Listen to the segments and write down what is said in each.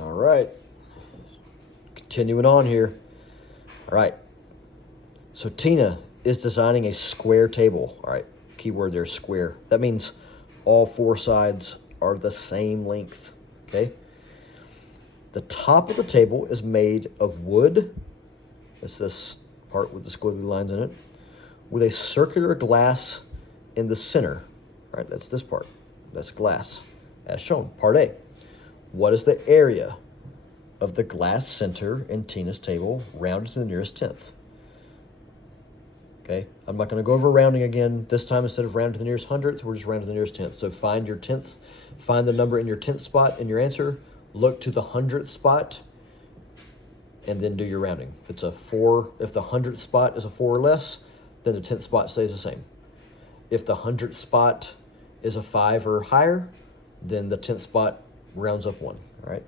All right. Continuing on here. All right. So Tina is designing a square table. All right. Keyword there, square. That means all four sides are the same length. Okay. The top of the table is made of wood. That's this part with the squiggly lines in it. With a circular glass in the center. All right. That's this part. That's glass. As shown. Part A. What is the area of the glass center in Tina's table rounded to the nearest tenth? Okay, I'm not going to go over rounding again. This time, instead of round to the nearest hundredth, we're just round to the nearest tenth. So find your tenth, find the number in your tenth spot in your answer, look to the hundredth spot, and then do your rounding. If it's a 4, if the hundredth spot is a 4 or less, then the tenth spot stays the same. If the hundredth spot is a 5 or higher, then the tenth spot rounds up 1. All right.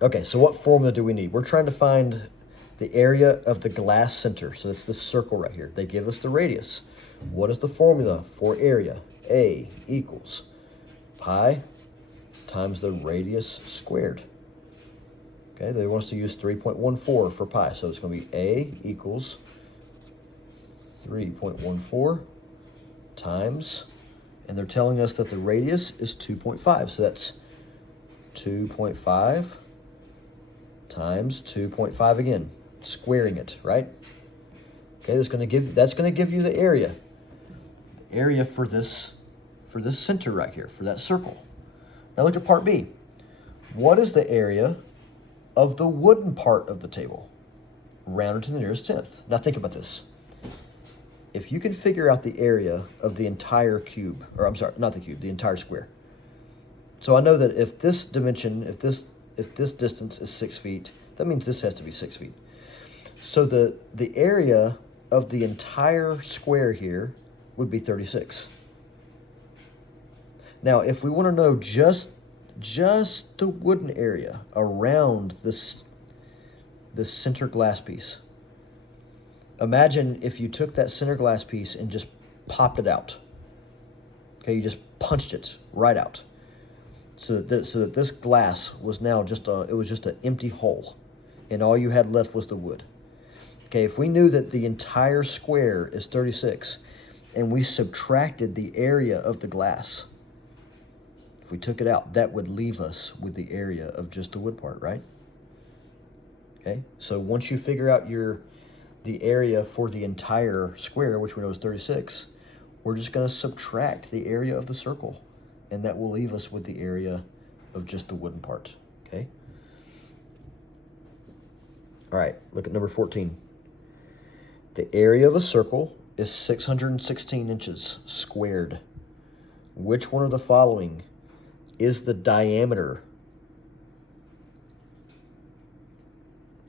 Okay, so what formula do we need? We're trying to find the area of the glass center. So that's the circle right here. They give us the radius. What is the formula for area? A equals pi times the radius squared. Okay, they want us to use 3.14 for pi. So it's going to be A equals 3.14 times, and they're telling us that the radius is 2.5. So that's 2.5 times 2.5 again, squaring it, right? Okay, that's going to give you the area. Area for this center right here, for that circle. Now look at part B. What is the area of the wooden part of the table rounded to the nearest tenth? Now think about this. If you can figure out the area of the entire cube, or I'm sorry, not the cube, the entire square. So I know that if this dimension, if this distance is 6 feet, that means this has to be 6 feet. So the area of the entire square here would be 36. Now, if we want to know just the wooden area around this center glass piece, imagine if you took that center glass piece and just popped it out. Okay, you just punched it right out. So that this glass was now just an empty hole, and all you had left was the wood. Okay, if we knew that the entire square is 36, and we subtracted the area of the glass, if we took it out, that would leave us with the area of just the wood part, right? Okay, so once you figure out the area for the entire square, which we know is 36, we're just going to subtract the area of the circle, and that will leave us with the area of just the wooden part, okay? All right, look at number 14. The area of a circle is 616 inches squared. Which one of the following is the diameter?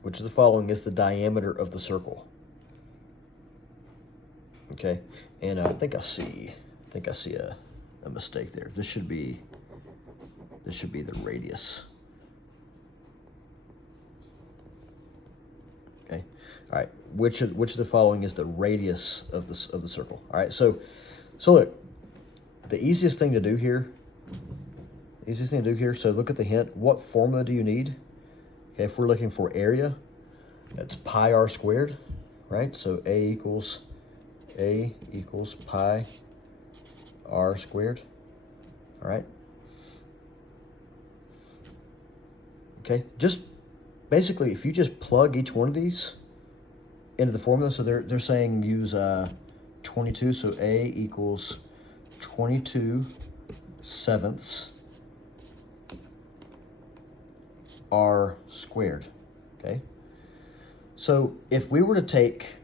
Which of the following is the diameter of the circle? Okay, and I think I see a mistake there. This should be the radius. Okay, all right. Which of the following is the radius of the circle? All right. So look, the easiest thing to do here. So look at the hint. What formula do you need? Okay, if we're looking for area, that's pi r squared, right? So A equals pi r squared. All right. Okay, just basically, if you just plug each one of these into the formula, so they're saying use 22, so A equals 22 sevenths r squared. Okay, so if we were to take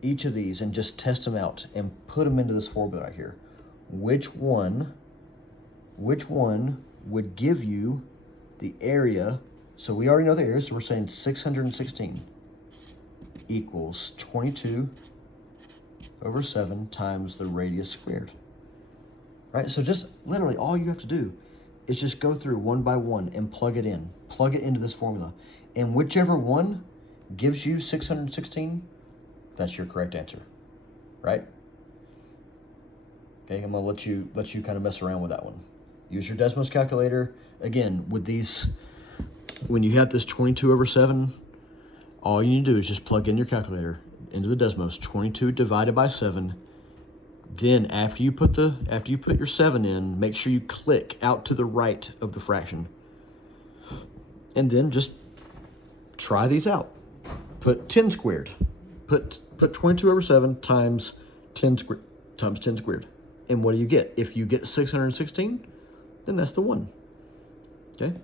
each of these and just test them out and put them into this formula right here, which one would give you the area? So we already know the area, so we're saying 616 equals 22 over 7 times the radius squared. Right, so just literally all you have to do is just go through one by one and plug it into this formula. And whichever one gives you 616, that's your correct answer, right? Okay, I'm gonna let you kind of mess around with that one. use your Desmos calculator. Again, with these, when you have this 22/7, all you need to do is just plug in your calculator into the Desmos. 22 divided by 7. Then after you put your 7 in, make sure you click out to the right of the fraction. And then just try these out. Put 10 squared. Put 22/7 times 10 squared. And what do you get? If you get 616, then that's the one. Okay?